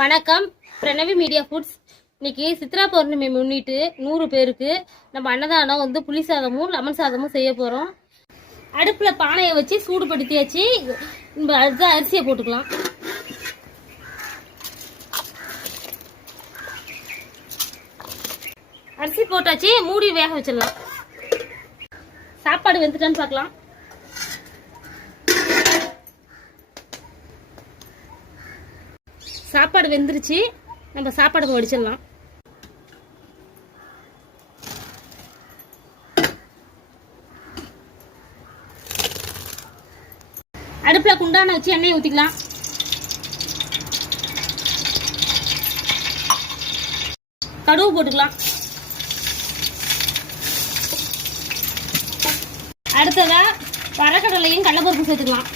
வணக்கம். Pranavi media foods இன்னைக்கு சித்ரா பௌர்ணமி முன்னிட்டு நூறு பேருக்கு நம்ம அன்னதானம் வந்து புளி சாதமும் லெமன் சாதமும் செய்ய போகிறோம் அடுப்பில் பானையை வச்சு சூடுபடுத்தியாச்சு. நம்ம அதுதான் அரிசியை போட்டுக்கலாம். அரிசி போட்டாச்சு. மூடி வேக வச்சிடலாம். சாப்பாடு வெந்துட்டான்னு பார்க்கலாம். சாப்பாடு வெந்துருச்சு. நம்ம சாப்பாடு வடிச்சிடலாம். அடுப்பில் குண்டான வச்சு எண்ணெயை ஊற்றிக்கலாம் கடுகு போட்டுக்கலாம். அடுத்ததா வரக்கடலையும் கடலப்பருப்பு சேர்த்துக்கலாம்.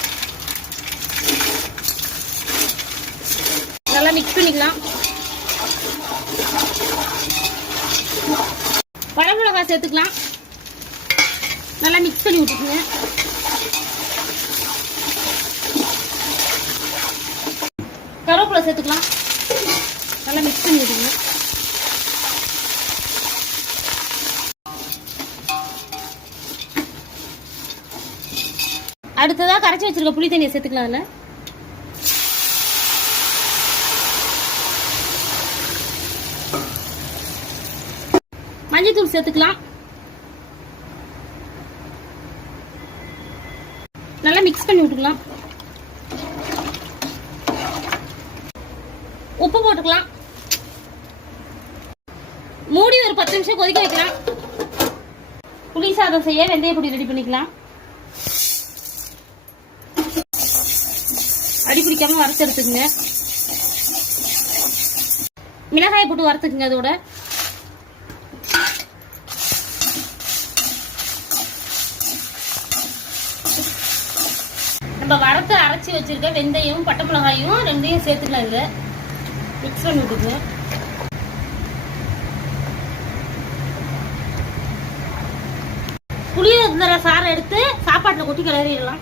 மிக்ஸ் பண்ணிக்கலாம் வரமிளகாய் சேர்த்துக்கலாம். நல்லா மிக்ஸ் பண்ணி விட்டுக்குங்க. கருவேப்பிலை சேர்த்துக்கலாம். நல்லா மிக்ஸ் பண்ணி விட்டுங்க அடுத்ததாக கரைச்சி வச்சிருக்க புளி தண்ணியை சேர்த்துக்கலாம் அதில். மஞ்சத்தூள் சேர்த்துக்கலாம். நல்லா மிக்ஸ் பண்ணி விட்டுக்கலாம். உப்பு போட்டுக்கலாம். மூடி ஒரு பத்து நிமிஷம் கொதிக்க வைக்கலாம். புளி சாதம் செய்ய வெந்தய பொடி ரெடி பண்ணிக்கலாம். அடி பிடிக்காம வறுத்தெடுத்துக்குங்க மிளகாயை போட்டு வறுத்துக்குங்க அதோட. நம்ம வரத்து அரைச்சி வச்சிருக்க வெந்தயம் பட்டை மிளகாயும் ரெண்டையும் சேர்த்துக்கலாம் இங்க. மிக்ஸ் பண்ணி விட்டுக்குங்க புளிய இருக்கிற சாறை எடுத்து சாப்பாட்டில் கொட்டி கிளறிடலாம்.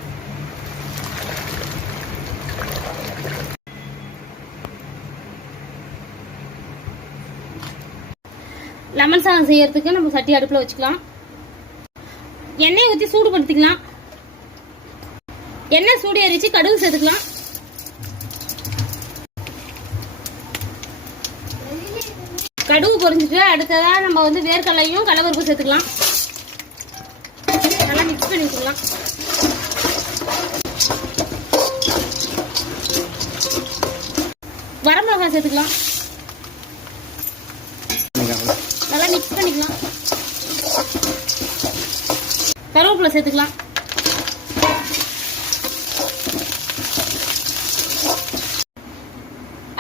லெமன் சாதம் செய்யறதுக்கு நம்ம சட்டி அடுப்பில் வச்சுக்கலாம். எண்ணெயை ஊற்றி சூடுபடுத்திக்கலாம். எண்ணெய் சூடு கடுகு சேர்த்துக்கலாம். கடுகு பொரிஞ்சிட்டு அடுத்ததா நம்ம வந்து வேர்க்கடலையும் கடலப்பருப்பு சேர்த்துக்கலாம். நல்லா மிக்ஸ் பண்ணி விட்டுக்கலாம் வரமிளகாய் சேர்த்துக்கலாம். நல்லா மிக்ஸ் பண்ணிக்கலாம். கருவேப்பிலை சேர்த்துக்கலாம்.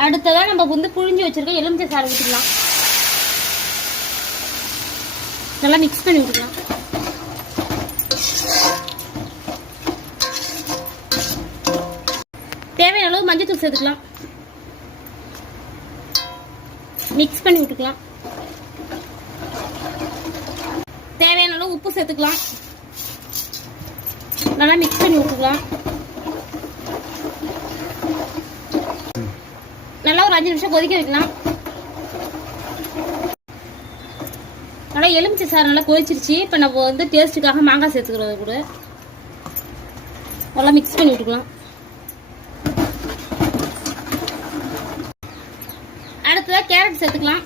அடுத்ததாக நம்ம வந்து புழிஞ்சு வச்சுருக்க எலுமிச்சை சாறு ஊற்றிக்கலாம் நல்லா மிக்ஸ் பண்ணி விட்டுக்கலாம் தேவையான அளவு மஞ்சள் தூள் சேர்த்துக்கலாம். மிக்ஸ் பண்ணி விட்டுக்கலாம் தேவையான அளவு உப்பு சேர்த்துக்கலாம். நல்லா மிக்ஸ் பண்ணி விட்டுக்கலாம் நல்லா ஒரு அஞ்சு நிமிஷம் கொதிக்க வைக்கலாம். நல்லா எலுமிச்சை சாறு நல்லா கொதிச்சிருச்சு. இப்போ நம்ம வந்து டேஸ்ட்டுக்காக மாங்காய் சேர்த்துக்கிறது கூட. நல்லா மிக்ஸ் பண்ணி விட்டுக்கலாம். அடுத்ததாக கேரட் சேர்த்துக்கலாம்.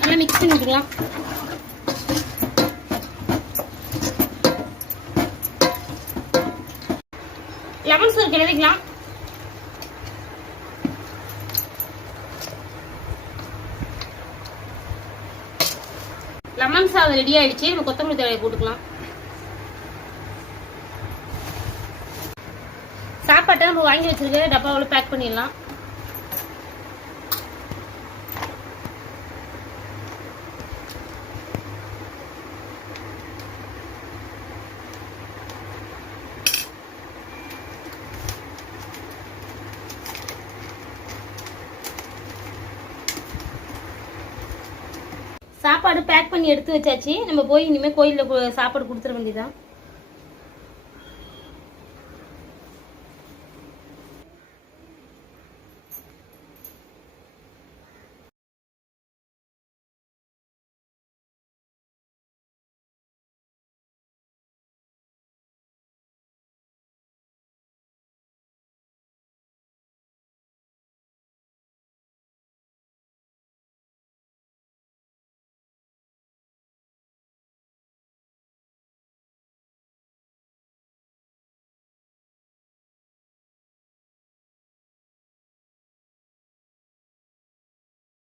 நல்லா மிக்ஸ் பண்ணி விட்டுக்கலாம். லெமன் சோறு கிளறிக்கலாம். லெமன் சாதம் ரெடி ஆயிடுச்சு. நம்ம கொத்தமல்லி தழையை போட்டுக்கலாம். சாப்பாட்டை நம்ம வாங்கி வச்சிருக்க டப்பாவில் பேக் பண்ணிடலாம். சாப்பாடு பேக் பண்ணி எடுத்து வச்சாச்சு. நம்ம போய் இனிமேல் கோயிலில் சாப்பாடு கொடுத்துட வேண்டியதான்